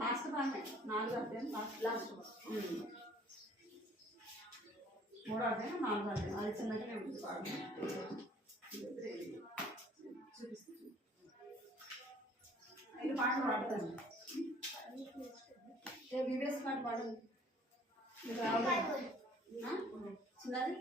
Last బాగా 4 అధ్యాయం last 3 అధ్యాయం 4 అధ్యాయం అది చిన్నగానే ఉంటుంది పాడడం ఐదు పాటలు పాడతాను వివేస్ పాట పాడండి చిన్నది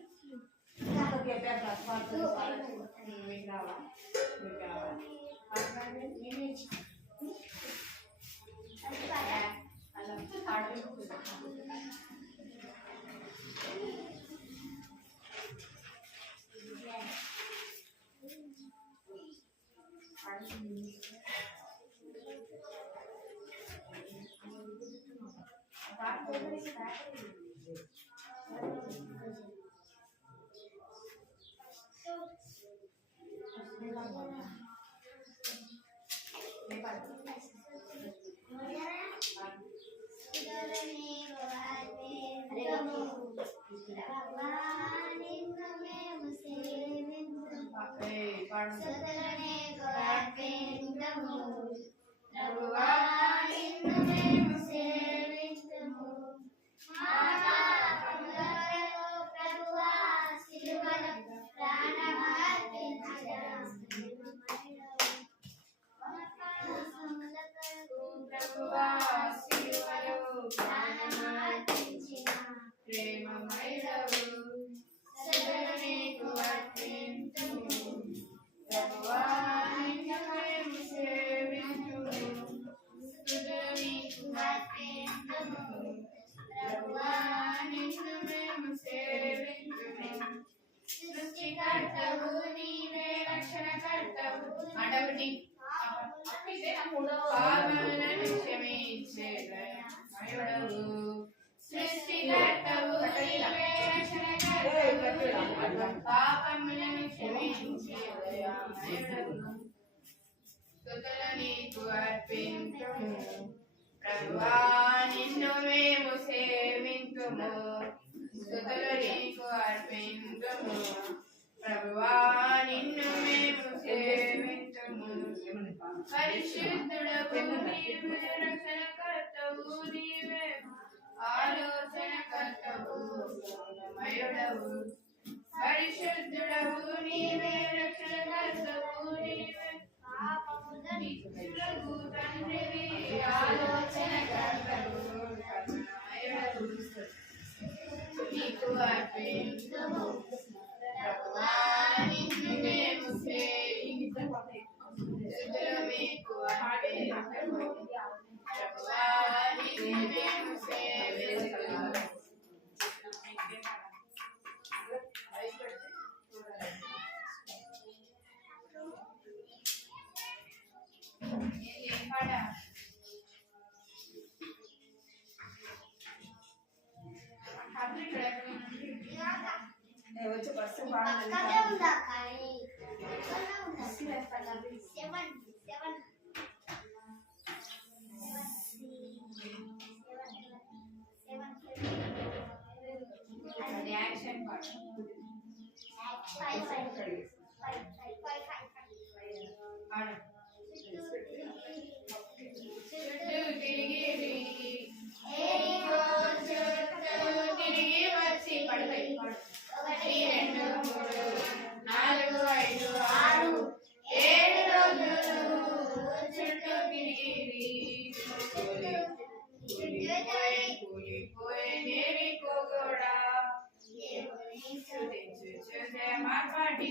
Marpa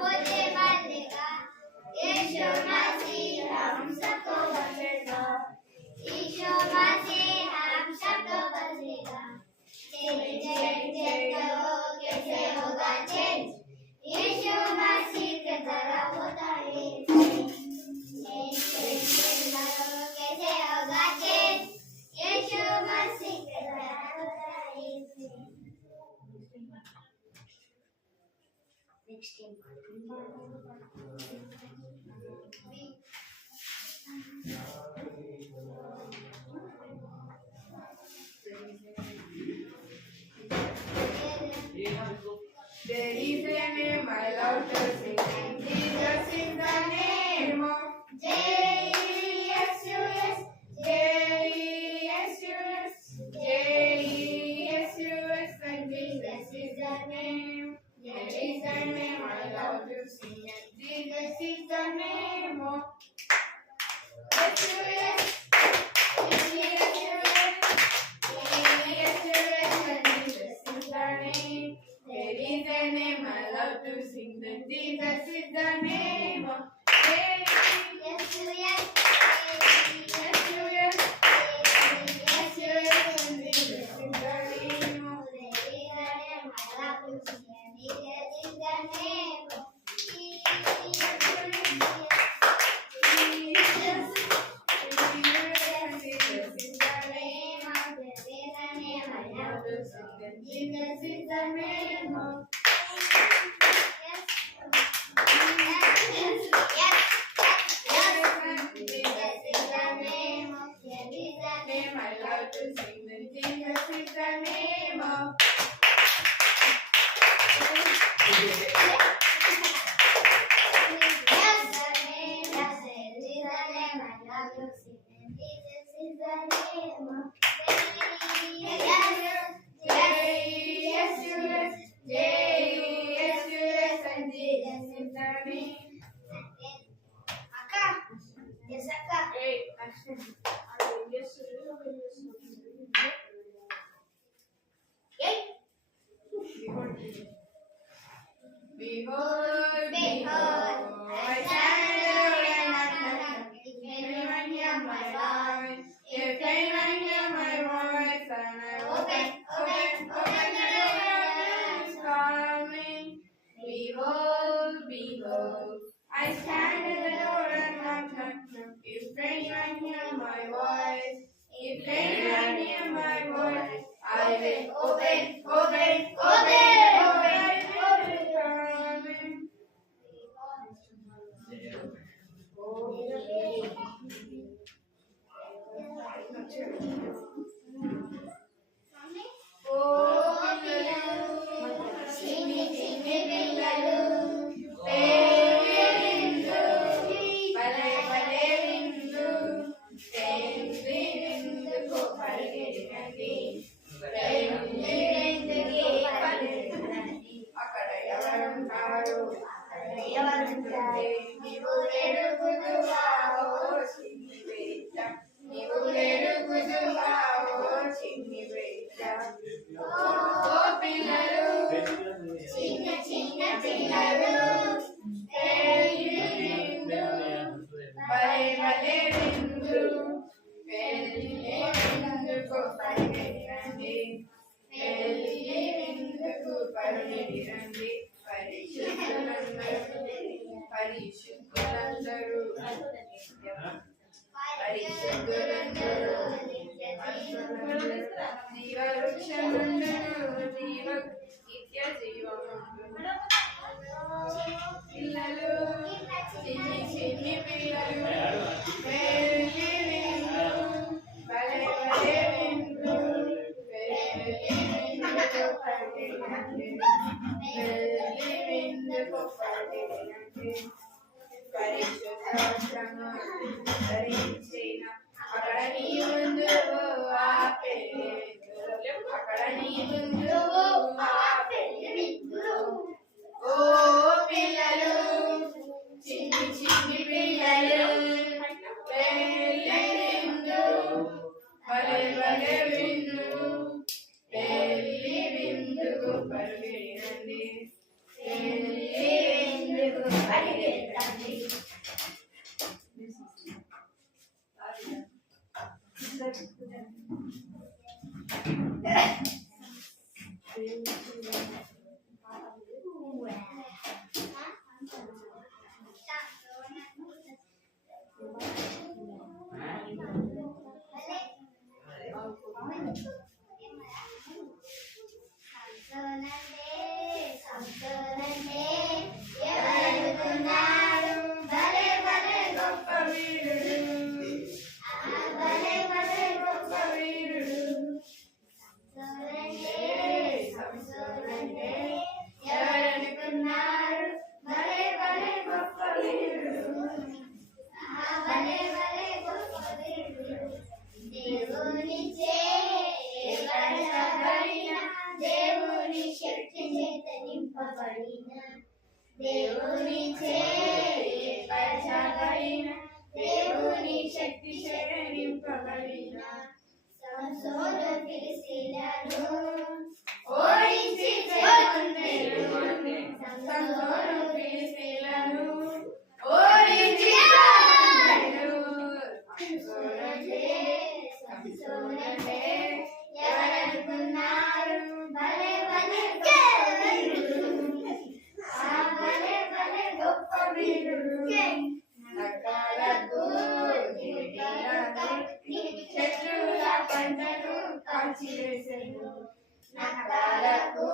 मुझे मसीह हम सबको बख्शेगा, यीशु मसीह हम सबको बख्शेगा। चेंज चेंज चेंज करो कैसे होगा चेंज, यीशु मसीह के तरह होता है चेंज। चेंज चेंज चेंज करो कैसे होगा चेंज, यीशु मसीह के तरह होता है change. Next team. There is a name I love to sing, and Jesus is the name of J-E-S-U-S, J-E-S-U-S, J-E-S-U-S, and Jesus is the name. There is a name I love to sing, and Jesus is the name of S-U-S, J-E-S-U-S, J-E-S-U-S, and Jesus is the name. There is a name I love to sing, that Jesus is the name of Yes, Jesus is the name of name I love to sing, that Jesus is the name of J-E-S-U-S, J-E-S-U-S, and Jesus is the name. Hey, Behold, behold, I stand alone and knock. If anyone hear my voice, if anyone hear my voice, and I open the door and come in. Behold, behold, I stand at the door and knock. If anyone hear my voice, if anyone hear my voice, I will open. అక్కడ ఎవరుంటారు నీవు ఎరుగుదువా ఓ చిన్ని బిడ్డ, నీవు ఎరుగుదువా ఓ చిన్ని బిడ్డ. ఓ పిల్లలు, చిన్న చిన్న పిల్లలు, పెళ్లి విందు, భలే భలే విందు, పెళ్లి విందుకు పరిగెత్తండి, పెళ్లి విందుకు పరిగెత్తండి. పరిశుద్ధులందరూ జీవవృక్షమందును నిత్య జీవమందును పిల్లలు, చిన్ని చిన్ని పిల్లలు, పెళ్లి విందు, భలే భలే విందు, పెళ్లి విందుకు పరిగెత్తండి, పెళ్లి విందుకు పరిగెత్తండి. పరిశుద్ధ ధరించిన అక్కడ నీ ముందు ఆ పెళ్లి విందులు, అక్కడ నీ ముందు ఆ పెళ్లి విందులు. ఓ పిల్లలు, చిన్ని చిన్ని పిల్లలు, పెళ్లి విందు, భలే భలే విందు, పెళ్లి విందుకు పరిగెత్తండి, పెళ్లి విందుకు పరిగెత్తండి. దేవుని శక్తి నింపబడిన సంసోను ఫిలిష్తీయులను ఓడించి జయముందెను. సంసోను ఫిలిష్తీయులను ఓడించి జయముందెను. సంసోనంటే ఎవరనుకున్నారు? భలే భలే గొప్ప వీరుడు. నక్కలకు శత్రువుల పంటను కాల్చివేసెను. నక్కలకు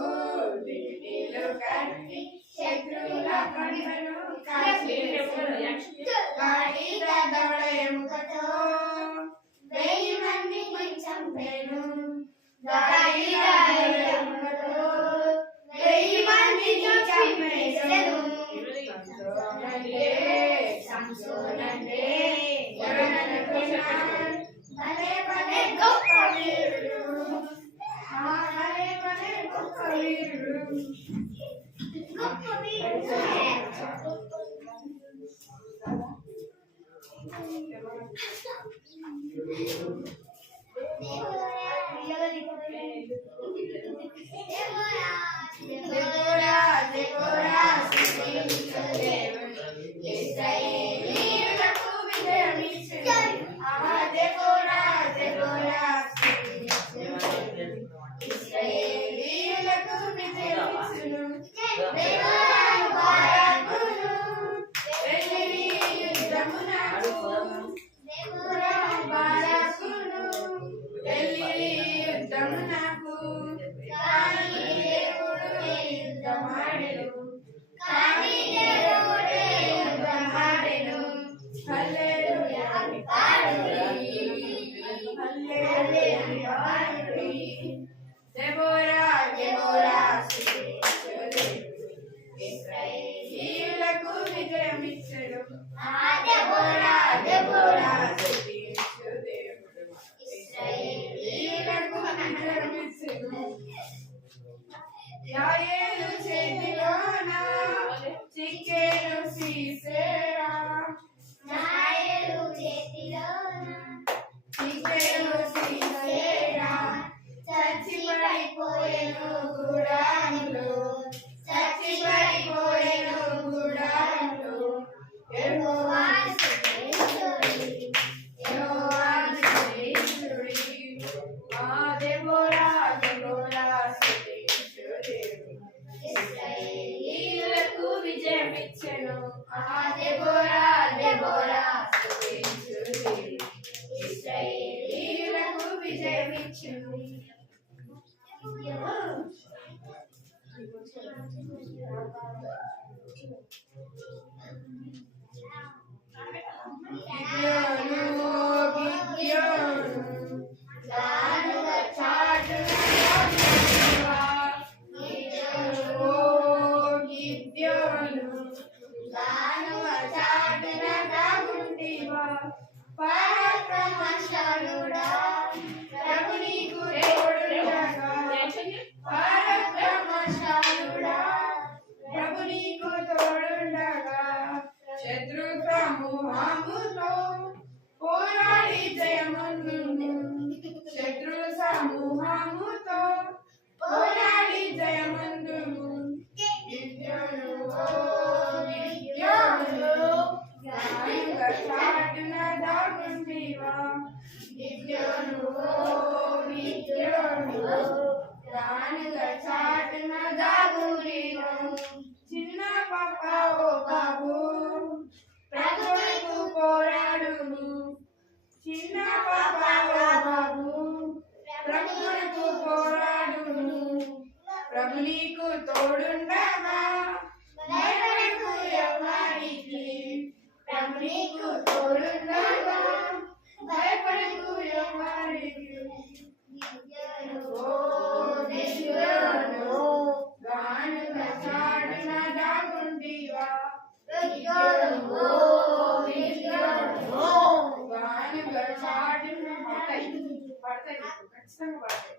దివిటీలు కట్టి శత్రువుల పంటను కాల్చివేసెను. గాడిద దవడ ఎముకతో 1000 మందిని చంపెను. గాడిద దవడ ఎముకతో 1000 మందిని చంపెను. సంసోనంటే ఎవరనుకున్నారు? భలే భలే గొప్ప వీరుడు. భలే భలే గొప్ప వీరుడు. గొప్ప వీరుడు. ఇశ్రాయేలీయులకు విజయమిచ్చెను. ఇశ్రాయేలీయులకు విజయమిచ్చెను. బారాకును వెళ్ళి యుద్ధమునకు. బారాకును వెళ్ళి యుద్ధమునకు. కానీ దేవుడు యుద్ధమాడెను. హల్లెలూయా పాడుడి. హల్లెలూయా పాడుడి. దెబోరా దెబోరా స్తుతించుడి. ఇశ్రాయేలీయులకు విజయమిచ్చెను. దెబోరా దెబోరా స్తుతించు దేవుడు. ఇశ్రాయేలీయులకు విజయమిచ్చెను. యాయేలు చేతిలోన చిక్కెను సీసెరా. యాయేలు చేతిలోన చిక్కెను సీసెరా. చచ్చిపడిపోయెను గుడారంలో. చచ్చిపడిపోయెను గుడారంలో. యెహోవాను స్తుతించుడి. యెహోవాను స్తుతించుడి. ఆ దెబోరా దెబోరా స్తుతించుడి. ఇశ్రాయేలీయులకు విజయమిచ్చెను. ఆ దెబోరా దెబోరా స్తుతించుడి. ఇశ్రాయేలీయులకు విజయమిచ్చెను. గిద్యోను గిద్యోను దానుగ చాటున దాగుంటివా. గిద్యోను గిద్యోను దానుగ చాటున దాగుంటివా. పరాక్రమశాలుడా ప్రభు నీకు తోడుండగా. పరాక్రమశాలుడా ప్రభు నీకు తోడుండగా. శత్రు నీకు తోడుండగా భయపడకు ఎవరికి ప్రభు నీకు తోడుండగా భయపడకు ఎవరికి ఓ దిశలో గానుగ చాటున దాగుంటివా గానుగ చాటున పడతాయి ఖచ్చితంగా పడతాయి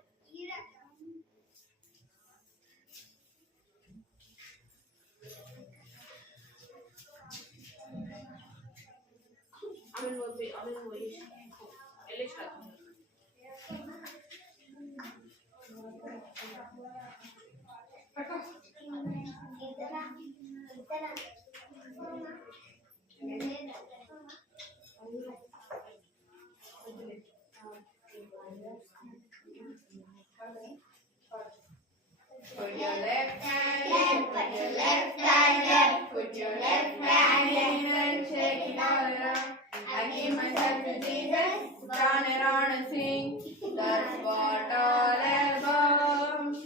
Put your left hand in, put your left hand up, put your left hand in and shake it all around. I give myself to Jesus, turn it on and sing. That's what all about.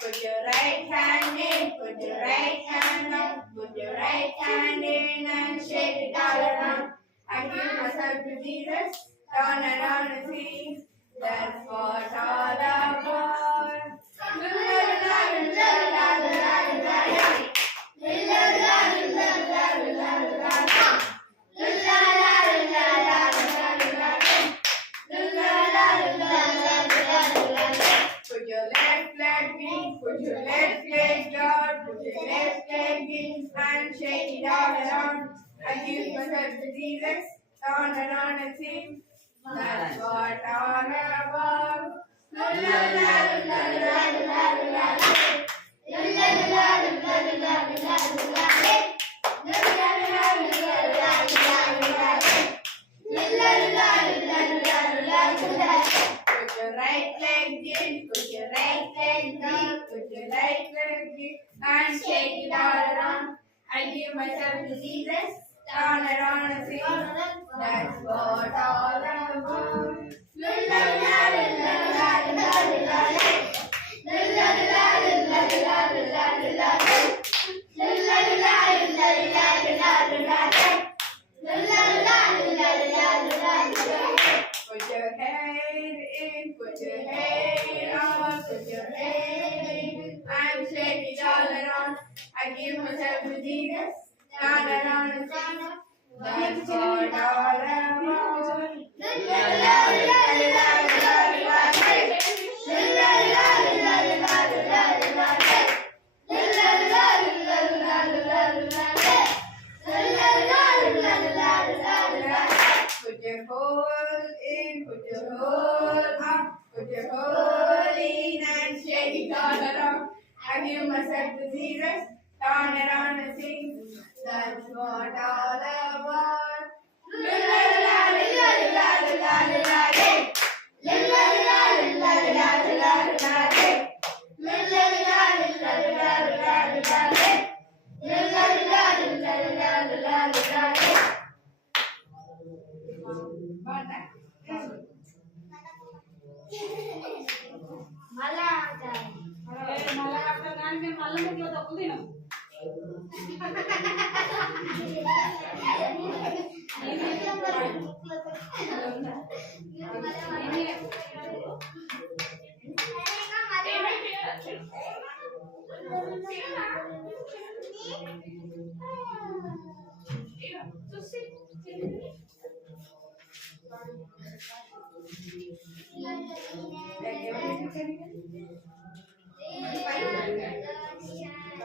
Put your right hand in, put your right hand up, put your right hand in and shake it all around. I give myself to Jesus, turn around and sing. That's what all about. Put your left leg in, put your left leg down, put your left leg in and shake it all around. I give myself to Jesus, turn around and sing. That's what all about. Put your right leg in, put your right leg down, put your right leg in and shake it all around. I give myself to Jesus, turn around and sing. That's what all about. Put your head in, put your head on, put your head in, and shake it all around. I give myself to Jesus, turn around and sing. That's what all about. Put your hole in, put your hole up, put your hole in and shake it all around. I give myself to Jesus, turn around and sing. That's what all about. మళ్ళా మళ్ళా అక్కడ కానీ మేము మళ్ళీ ముగ్గులో తప్పులు తినం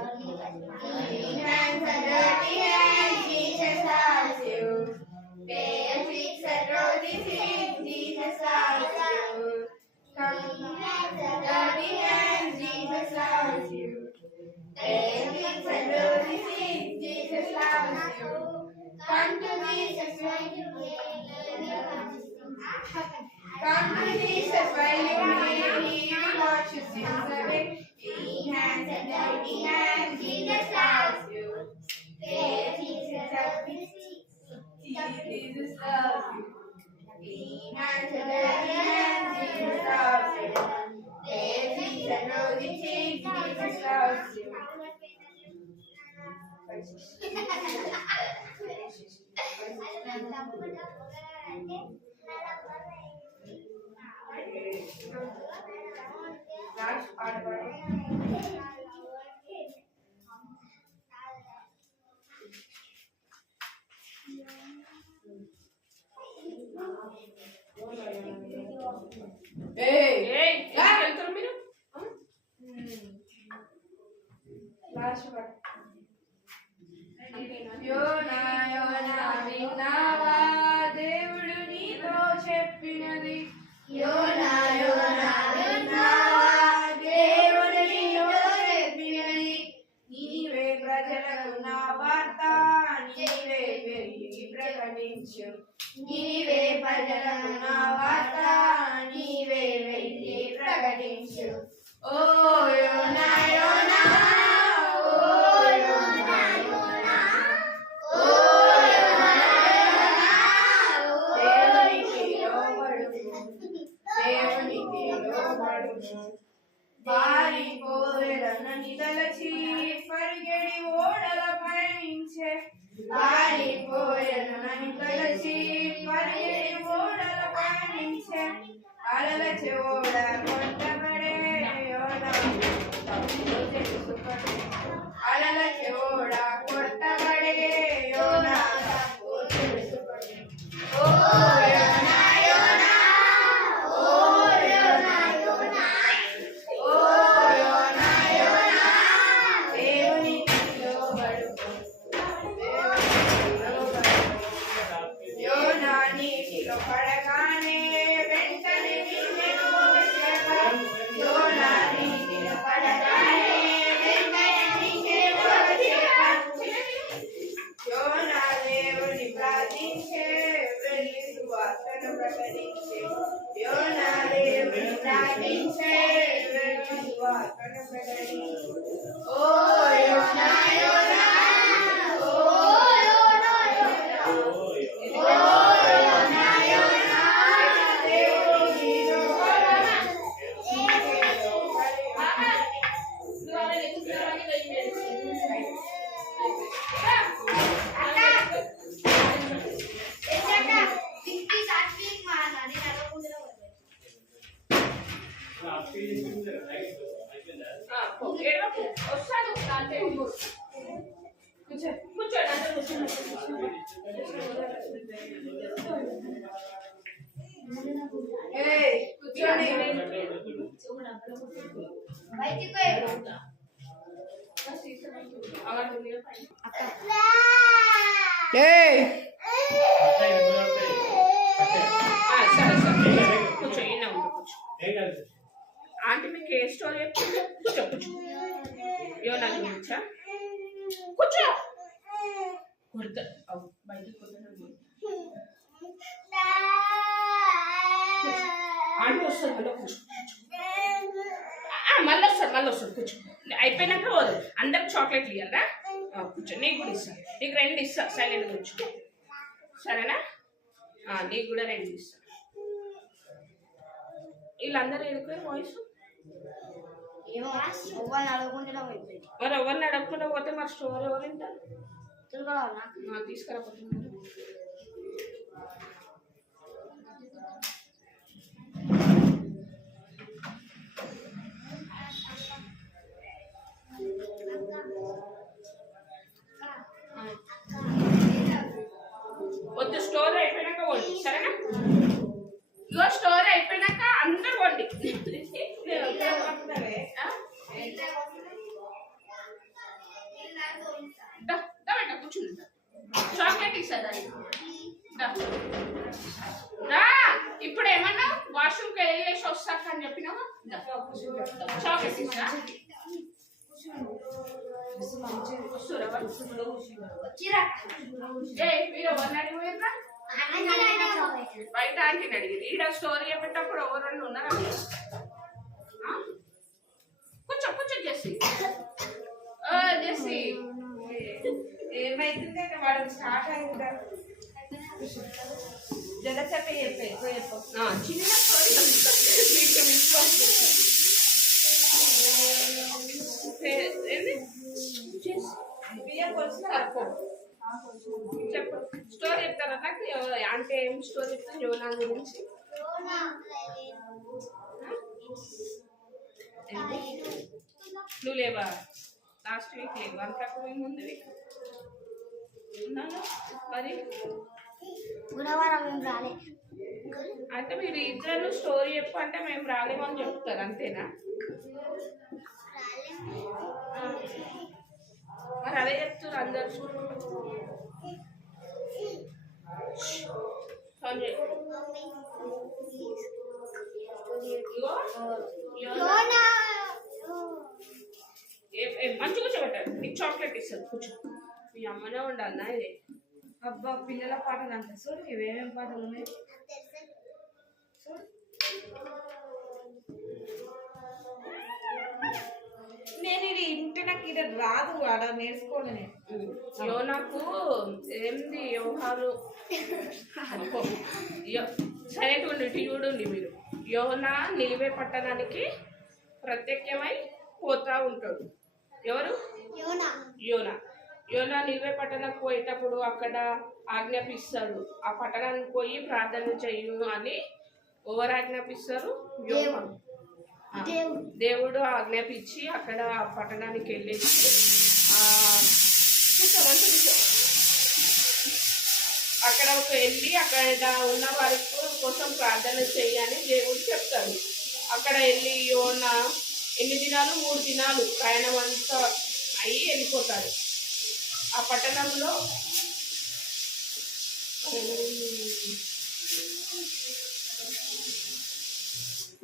Clean hands and dirty hands, Jesus loves you. Pale cheeks and rosy cheeks, Jesus loves you. Clean hands and dirty hands, Jesus loves you. Pale cheeks and rosy cheeks, Jesus loves you. Come to Jesus when you need. Come to Jesus while you need. He will wash your sins away. Clean hands. hands and dirty hands. Jesus loves you. Wave Jesus loves you. Jesus loves you. Clean hands and dirty hands. Jesus loves you. Wave Jesus and rosy cheeks. Jesus loves you. Last part. Last part. యోనా యోనా విన్నావా దేవుడు నీతో చెప్పినది యోనా యోనా విన్నావా దేవుడు నీతో చెప్పినది నీవే ప్రజలకు నా వార్త నీవే వెళ్ళి ప్రకటించు నీవే ప్రజలకు నా వార్త నీవే వెళ్ళి ప్రకటించు ఓ యోనా యోనా పారిపోయేదన్నని తలచి పరిగెడి ఓడల పయనించే పారిపోయేదన్నని తలచి పరిగెడి ఓడల పయనించే అలల ఓడ కొట్టబడే యోనా తెలుసుకొని అలల ఓడ కొట్టబడే యోనా తెలుసుకొని ఓ యోనా యోనా ఓ యోనా యోనా ఓ యోనా యోనా దేవునికి లోబడుకో యోనా నీటిలో పడగానే వెంటనే నిన్నెను వచ్చేవా యోనా నీటిలో పడగానే వెంటనే నిన్నెను వచ్చేవా యోనా దేవుని ప్రార్థించే వెళ్ళి సువార్తను ప్రకటించే యోనా దేవుని ప్రార్థించే వెళ్ళి సువార్తను ప్రకటించే ఓ యోనా యోనా ఓ యోనా యోనా ఓ యోనా యోనా దేవుని లోబడుకో కూర్చోండి ఆంటీ మీకు ఏ స్టోరీ చెప్పింది కూర్చో కూర్చో యోనా గురించా కూర్చో కొడతా బయటకు ఆంటీ వస్తుంది మళ్ళీ కూర్చో మళ్ళీ వస్తుంది కూర్చో అయిపోయినాక పోదు అందరికి చాక్లెట్లు ఇవ్వాలా కూర్చో నీకు కూడా ఇస్తాను నీకు 2 ఇస్తా సైలెంట్ కూర్చో సరేనా నీకు కూడా 2 ఇస్తా వీళ్ళందరూ ఎడుకోరు వాయిస్ మరి ఎవరిని అడగకుండా పోతే మరి స్టోర్ ఎవరు వింటారు తీసుకురాపోతున్నారు వద్దు స్టోర్ అయిపోయినాక వండి సరేనా ఇగో స్టోర్ అయిపోయినాక అందరు వండి కూర్చుంటా చాక్లెట్ ఇస్తుంది ఇప్పుడు ఏమన్నా వాష్రూమ్కి వెళ్ళేసి వస్తాక అని చెప్పినావా చాక్లెట్ ఇస్తా మీరు ఎవరిని అడిగిపోయారా బయట ఆంటీని అడిగింది ఈడ స్టోరీ చెప్పేటప్పుడు ఎవరు ఉన్నారా కూర్చో కూర్చో చేస్తా జెస్సీ జెస్సీ ఏమైతుందే వాడు స్టార్ట్ అయిందా జలచట్ట చెప్పే చిన్న స్టోరీ మీకు విశ్వాసం ఏంది బియ్యం కొలిసిన అర్థం చెప్పు స్టోరీ చెప్తారా నాకు అంటే ఏం స్టోరీ చెప్తాను యోనా గురించి నువ్వు లేవా లాస్ట్ వీక్ లేవు అంతకు ముందు వీక్ ఉన్నాను మరి గుణవారం మేము రాలే అంటే మీరు ఇద్దరు స్టోరీ చెప్పు అంటే మేము రాలేమని చెప్తారు అంతేనా మరి అదే చెప్తారు అందరు సంజయ్ మంచిగా కూర్చోబెట్టారు నీకు చాక్లెట్ ఇస్తారు కూర్చో మీ అమ్మనే ఉండాలన్నా ఇది అబ్బా పిల్లల పాటలు అంటే చూడు ఇవేమేమి పాటలు ఉన్నాయి నేను ఇది ఇంటి నాకు ఇది రాదు ఆడ నేర్చుకోలే నేను నాకు ఏంది వ్యవహారు సైలెంట్ ఉండి చూడండి మీరు యోనా నిలివే పట్టణానికి ప్రత్యేకమై పోతా ఉంటాడు ఎవరు యోనా యోనా నిలివే పట్టణానికి పోయేటప్పుడు అక్కడ ఆజ్ఞాపిస్తాడు ఆ పట్టణానికి పోయి ప్రార్థన చెయ్యు అని ఎవరు ఆజ్ఞాపిస్తారు యోనా దేవుడు ఆజ్ఞాపించి అక్కడ పట్టణానికి వెళ్ళేసి అక్కడ వెళ్ళి అక్కడ ఉన్న వారి కోసం ప్రార్థన చెయ్యని దేవుడు చెప్తాడు అక్కడ వెళ్ళి యోనా 8 దినాలు 3 దినాలు ప్రయాణం అంతా అయ్యి వెళ్ళిపోతాడు ఆ పట్టణంలో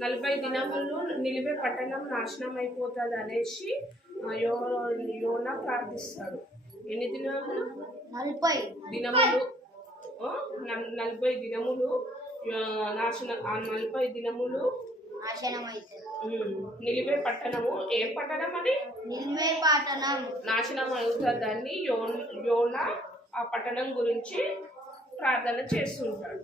40 దినములు నిలివే పట్టణం నాశనం అయిపోతుంది అనేసి యోనా ప్రార్థిస్తాడు ఎన్ని దినములు 40 దినములు 40 దినములు నాశనం 40 దినములు నిలివే పట్టణము ఏం పట్టణం అది నిలివే పట్టణం నాశనం అవుతుందని యోనా ఆ పట్టణం గురించి ప్రార్థన చేస్తుంటాడు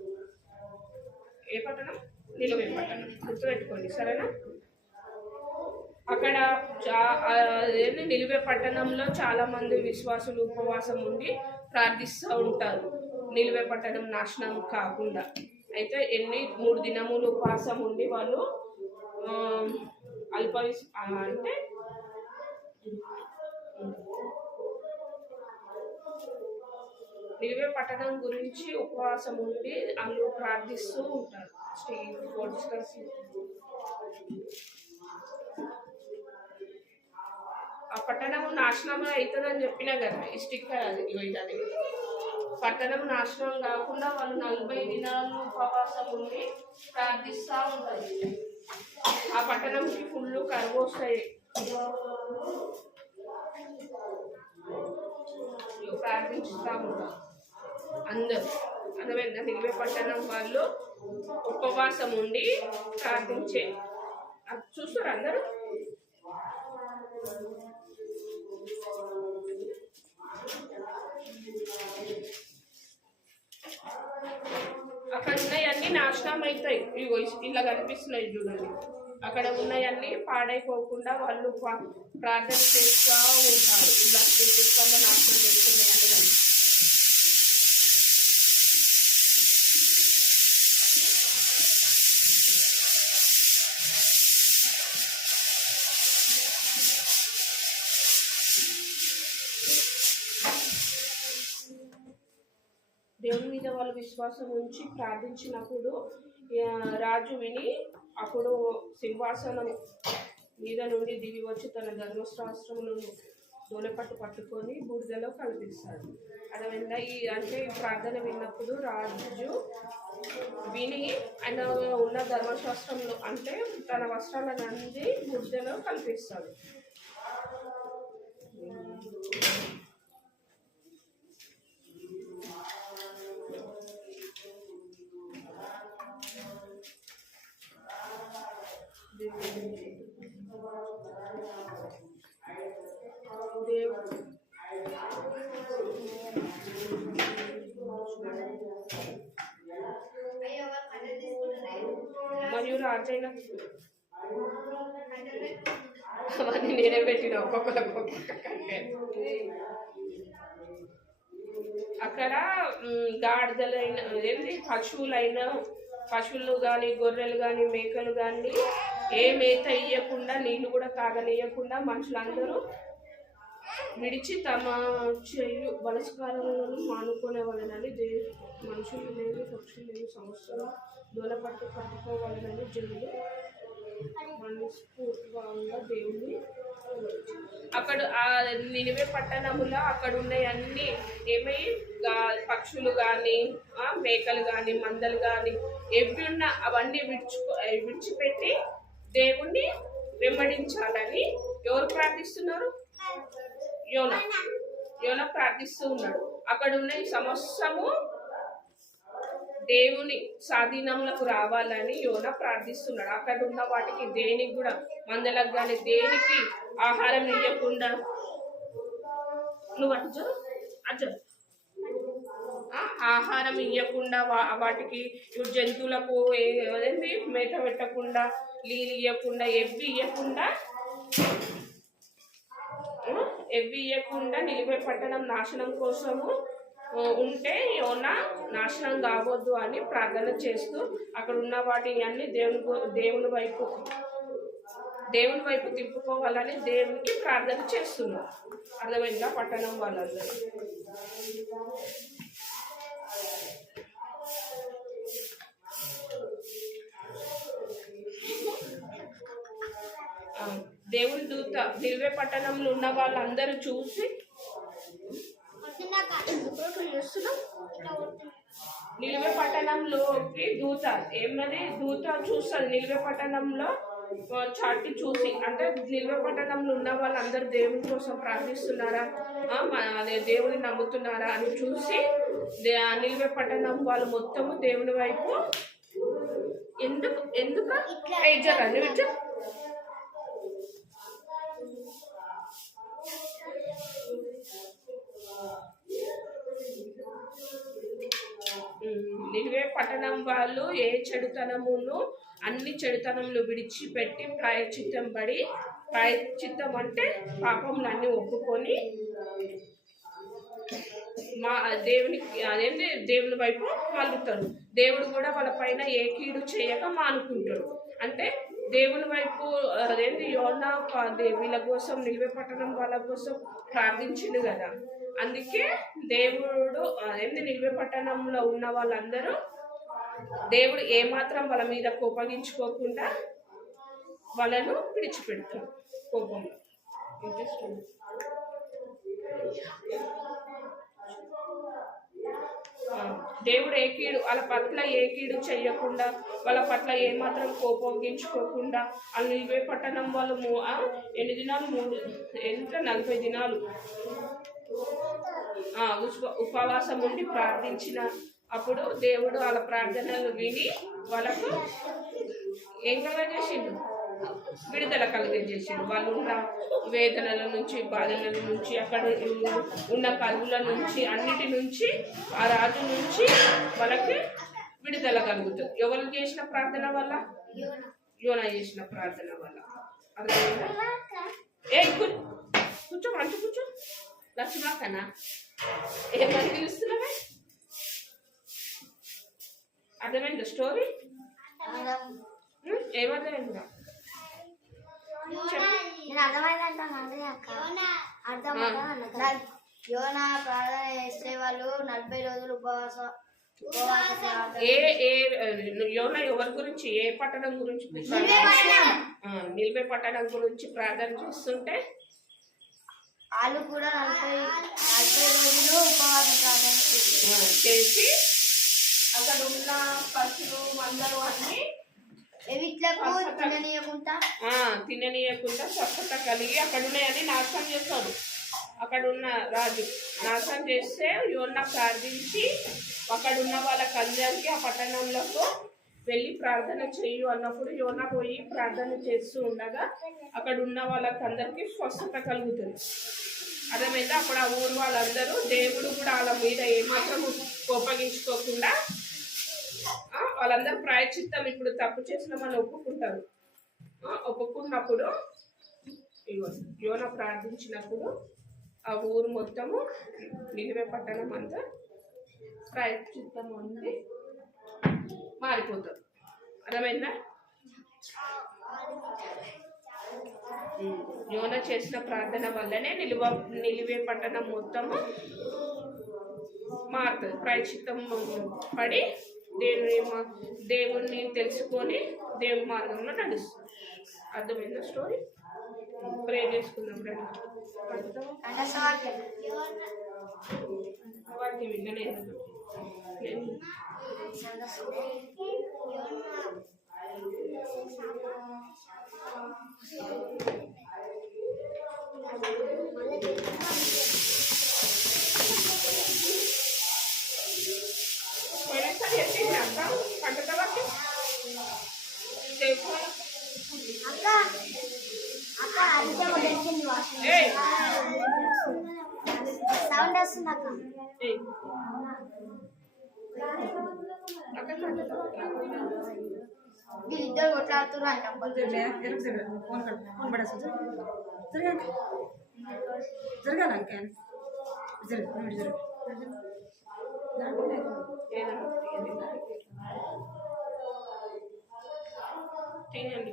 ఏ పట్టణం నిలివే పట్టణం గుర్తుపెట్టుకోండి సరేనా అక్కడ నిలివే పట్టణంలో చాలా మంది విశ్వాసులు ఉపవాసం ఉండి ప్రార్థిస్తూ ఉంటారు నిలివే పట్టణం నాశనం కాకుండా అయితే 3 దినములు ఉపవాసం ఉండి వాళ్ళు అంటే నిలివే పట్టణం గురించి ఉపవాసం ఉండి అందులో ప్రార్థిస్తూ ఉంటారు ఆ పట్టణం నాశనం అవుతుందని చెప్పినా కదా ఈ స్టిక్కర్ అది ఇది పట్టణం నాశనం కాకుండా వాళ్ళు 40 దినాలు ఉపవాసం ఉండి ప్రార్థిస్తూ ఉంటారు ఆ పట్టణంకి ఫుల్ కరువు వస్తాయి ప్రార్థిస్తూ ఉంటారు అందరూ అర్థమైందా నిలివే పట్టణం వాళ్ళు ఉపవాసం ఉండి ప్రార్థించే చూస్తారు అందరూ అక్కడ ఉన్నాయన్నీ నాశనం అవుతాయి ఇగో ఇలా కనిపిస్తున్నాయి చూడండి అక్కడ ఉన్నాయన్నీ పాడైపోకుండా వాళ్ళు ప్రార్థన చేస్తూ ఉంటారు ఇలా పుస్తకంలో నాశనం చేస్తున్నాయని కానీ దేవుని మీద వాళ్ళు విశ్వాసం ఉంచి ప్రార్థించినప్పుడు రాజు విని అప్పుడు సింహాసనం మీద నుండి దిగి వచ్చి తన ధర్మశాస్త్రములను దూలపట్టు పట్టుకొని బూడిదలో కల్పిస్తాడు అదేవిధంగా అంటే ఈ ప్రార్థన విన్నప్పుడు రాజు విని ఆయన ఉన్న ధర్మశాస్త్రంలో అంటే తన వస్త్రాల నుండి బూడిదలో కల్పిస్తాడు ఎవరైనా అవన్నీ నేనే పెట్టిన ఒక్కొక్క కంటే అక్కడ గాడిదలైన ఏంటి పశువులు కానీ గొర్రెలు కానీ మేకలు కానీ ఏ మేత ఇయ్యకుండా నీళ్లు కూడా తాగనియకుండా మనుషులందరూ విడిచి తమ చెయ్యి బలస్కారాలను మానుకునేవాళ్ళని మనుషులు లేని పక్షులు లేని సంవత్సరం పట్టుకోవాలని జనులు మనస్ఫూర్తిగా దేవుని అక్కడ ఆ నినివే పట్టణములో అక్కడ ఉన్నాయి అన్ని ఏమై పక్షులు కానీ మేకలు కానీ మందలు కానీ ఎవి ఉన్నా అవన్నీ విడిచిపెట్టి దేవుణ్ణి వెంబడించాలని ఎవరు ప్రార్థిస్తున్నారు? యోనా ప్రార్థిస్తూ ఉన్నాడు. అక్కడ ఉన్న సమస్తము దేవుని స్వాధీనంలోకి రావాలని యోనా ప్రార్థిస్తున్నాడు. అక్కడ ఉన్న వాటికి దేనికి కూడా మందలకు కానీ దేనికి ఆహారం ఇవ్వకుండా నువ్వు అజ్జ ఆహారం ఇవ్వకుండా వాటికి జంతువులకు ఏదండి మేత పెట్టకుండా నీళ్ళు ఇవ్వకుండా ఎవ్వి ఇవ్వకుండా నిలిపే పట్టణం నాశనం కోసము ఉంటే యోనా నాశనం కావద్దు అని ప్రార్థన చేస్తూ అక్కడ ఉన్న వాటి అన్ని దేవుని వైపు తిప్పుకోవాలని దేవునికి ప్రార్థన చేస్తున్నారు. అర్థమైందా? పట్టణం వాళ్ళందరూ దేవుని దూత నిల్వే పట్టణంలో ఉన్న వాళ్ళందరూ చూసి నిల్వే పట్టణంలోకి దూత చూస్తుంది. నిల్వే పట్టణంలో చాటి చూసి అంటే నిల్వే పట్టణంలో ఉన్న వాళ్ళందరూ దేవుని కోసం ప్రార్థిస్తున్నారా, అదే దేవుని నమ్ముతున్నారా అని చూసి నిల్వే పట్టణం వాళ్ళు మొత్తము దేవుని వైపు ఎందుకు నినివే పట్టణం వాళ్ళు ఏ చెడుతనమును అన్ని చెడుతనములు విడిచిపెట్టి ప్రాయశ్చిత్తం అంటే పాపములన్నీ ఒప్పుకొని దేవుని వైపు మలుగుతారు. దేవుడు కూడా వాళ్ళ పైన ఏ కీడు చేయక మానుకుంటాడు. అంటే దేవుని వైపు యోనా వీళ్ళ కోసం నిల్వే పట్టణం వాళ్ళ కోసం ప్రార్థించిండు కదా. అందుకే దేవుడు నిల్వే పట్టణంలో ఉన్న వాళ్ళందరూ దేవుడు ఏమాత్రం వాళ్ళ మీద కోపగించుకోకుండా వాళ్ళను విడిచిపెడతారు కోపంలో. దేవుడు వాళ్ళ పట్ల ఏ కీడు చేయకుండా వాళ్ళ పట్ల ఏమాత్రం కోపగించుకోకుండా ఆ నిల్వే పట్టణం వాళ్ళు ఎన్ని దినాలు 40 దినాలు ఉపవాసం ఉండి ప్రార్థించిన అప్పుడు దేవుడు వాళ్ళ ప్రార్థనలు విని వాళ్ళకు ఏం కలగజేసిండు? విడుదల కలుగజేసిండు. వాళ్ళు ఉన్న వేదనల నుంచి, బాధల నుంచి, అక్కడ ఉన్న కలుగుల నుంచి, అన్నిటి నుంచి, ఆ రాజు నుంచి వాళ్ళకి విడుదల కలుగుతుంది. ఎవరు చేసిన ప్రార్థన వల్ల? యోనా చేసిన ప్రార్థన వల్ల. అర్థమైందా? కూర్చో మంచి కూర్చో. లక్ష్మక్కనా ఏమని పిలుస్తున్నావే? అర్థమైందా స్టోరీ? ఏమర్థమైందా? యోనా ప్రార్థన చేసే వాళ్ళు 40 రోజులు ఉపవాసం. యోనా ఎవరి గురించి, ఏ పట్టణం గురించి? నిల్వే పట్టణం గురించి ప్రార్థన చేస్తుంటే వాళ్ళు కూడా 40 రోజులు ఉపవాసం ప్రార్థన చేసి అక్కడ ఉన్న పశువులు మందలు అన్ని తిననీయకుండా స్వచ్ఛత కలిగి అక్కడ ఉన్నాయని నాశనం చేస్తాడు. అక్కడ ఉన్న రాజు నాశనం చేస్తే యోనా ప్రార్థించి అక్కడ ఉన్న వాళ్ళకందరికీ ఆ పట్టణంలోకి వెళ్ళి ప్రార్థన చేయు అన్నప్పుడు యోనా పోయి ప్రార్థన చేస్తూ ఉండగా అక్కడ ఉన్న వాళ్ళకందరికీ స్వస్థత కలుగుతుంది. అర్థమైందా? అప్పుడు ఆ ఊరు వాళ్ళందరూ దేవుడు కూడా వాళ్ళ మీద ఏమాత్రం కోపగించుకోకుండా వాళ్ళందరూ ప్రాయశ్చిత్తం ఇప్పుడు తప్పు చేసినామని ఒప్పుకుంటారు. ఒప్పుకున్నప్పుడు యోన ప్రార్థించినప్పుడు ఆ ఊరు మొత్తము నిలివే పట్టణం అంతా ప్రాయశ్చిత్తం ఉంది మారిపోతారు. అర్థమైందా? యోన చేసిన ప్రార్థన వల్లనే నిలివే పట్టణం మొత్తము మారుతుంది. ప్రాయశ్చిత్తం పడి దేవుణ్ణి తెలుసుకొని దేవుని మార్గంలో నడుస్తుంది. అర్థమైందా స్టోరీ? ప్రే చేసుకుందాం రండి. వాటిని వినలేదు. సౌండ్ వస్తుంది అక్క. వీళ్ళిద్దరు కొట్లాడుతున్నారు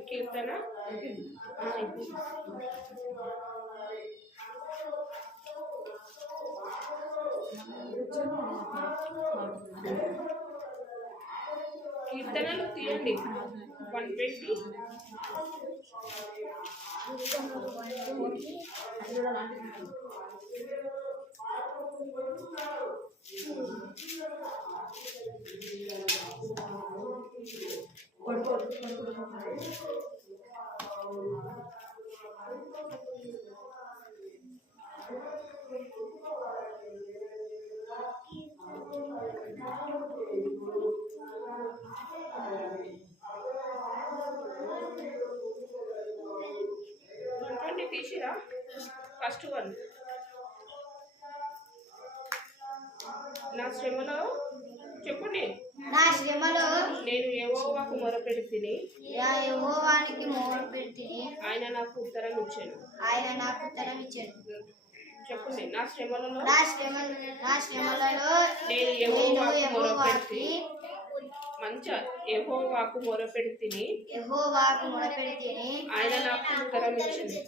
కీర్తన కీర్తనలు తీయండి 120. తీసిరా ఫస్ట్ వన్. నా శ్రమలో చెప్పండి. నా శ్రమలో నేను యెహోవాకు మొరపెడితిని, యెహోవానికి మొరపెడితిని, ఆయన నాకు ఉత్తరం ఇచ్చాను. ఆయన నాకు ఉత్తరం ఇచ్చాడు. చెప్పండి. నా శ్రమలలో నేను యెహోవాకు మొరపెడితి, మంచిగా యెహోవాకు మొరపెడితిని, ఆయన నాకు ఉత్తరం ఇచ్చింది.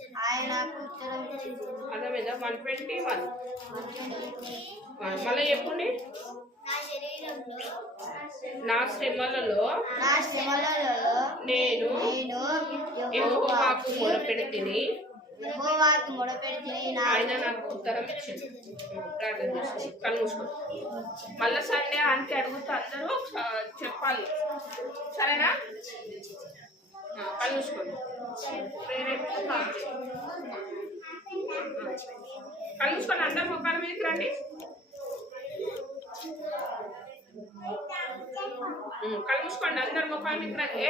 అర్థమైందా? 121 మళ్ళీ చెప్పండి. నా శ్రమలలో నేను యెహోవాకు మొరపెడితిని, ఆయన నాకు ఉత్తరం ఇచ్చింది. ప్రార్థన చేసి కళ్ళు మూసుకోండి. మళ్ళీ సండే ఆంటీ అడుగుతా అందరూ చెప్పాలి, సరేనా? కళ్ళు మూసుకోండి. కళ్ళు మూసుకొని అందరు ముఖాల మీదకి రండి. కళ్ళు మూసుకోండి, అందరు ముఖాల మీదకి రండి.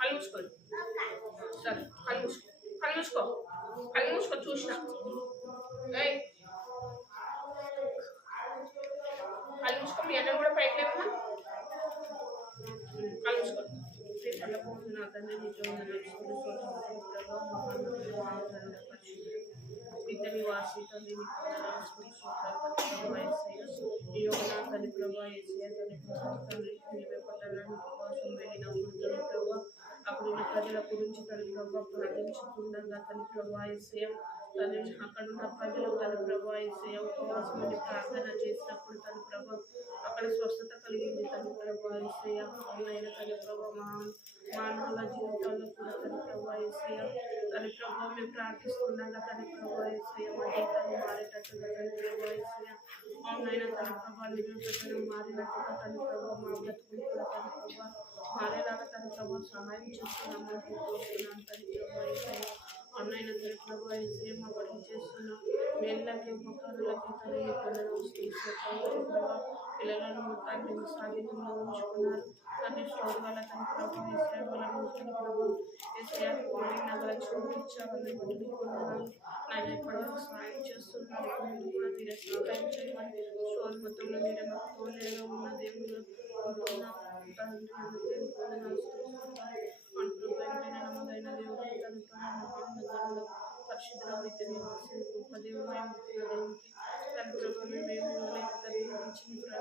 కళ్ళు మూసుకోండి. సరే కళ్ళు మూసుకో, కళ్ళు మూసుకో, కళ్ళు మూసుకో. చూసిన కళ్ళు మూసుకో. మీ అన్న కూడా పైకి లేవమ్మా. కళ్ళు మూసుకోండి. చల్లపోతున్న తండ్రి ఇతని వాసి తల్లి తల్లి ప్రభా ఏసయ్య తల్లి నీవే పట్టణానికి కోసం వెళ్ళినప్పుడు తల్లి ప్రభా అప్పుడు ప్రజల గురించి తల్లి ప్రభా ప్రార్థించుకుండగా తల్లి ప్రభా ఏసయ్య తల్లి అక్కడున్న ప్రజలు తల్లి ప్రభా ఏసయ్య ఉపవాసం అని ప్రార్థన చేసినప్పుడు తల్లి ప్రభా అక్కడ స్వస్థత కలిగింది తల్లి ప్రభా ఏసయ్య. అవునైనా తల్లి ప్రభా మానవుల జీవితాల్లో కూడా తల్లి ప్రభా ఏసయ్య తల్లి ప్రభా మేము ప్రార్థిస్తున్నాగా తల్లి ప్రభా ఏసయ్య మా జీవితాన్ని మారేటట్టుగా తల్లి ప్రభా ఏసయ్య. అవునైనా తల్లి ప్రభా నివేదికను మారినట్టుగా తల్లి ప్రభా మా బ్రతుకులు కూడా తల్లి ప్రభా మారేలాగా తల్లి ప్రభా సహాయం చేస్తున్నామని కోరుతున్నాను తల్లి ప్రభా ఏసయ్య. అవునైనా తల్లి ప్రభా ఏసయ్య మా బడులు చేస్తున్నాం మేళ్ళకి ఉపకారులకి తల్లి పిల్లలు తల్లి ప్రభా పిల్లలను మొత్తాన్ని సాగితంలో ఉంచుకున్నారు తల్లి స్టోర్గాల తల్లి ప్రభా ఏసయ్య వాళ్ళను తల్లి ప్రభా ఏసయ్య నగర చూపించాలని పొందుకున్నాను. ఆయన ఎప్పటివరకు సహాయం చేస్తున్నారు. ముందు కూడా మీరే సహాయం చేయమని స్టోర్ మొత్తం జీవితంలో మీరే మాకు తోడుగా ఉన్న దేవుడు నమ్మదైన దేవుడు పరిశుద్ధ రీతి నివాసి గొప్ప దేవుడు దేవుడికి తన ప్రభుత్వం మేము లేక తగ్గించిన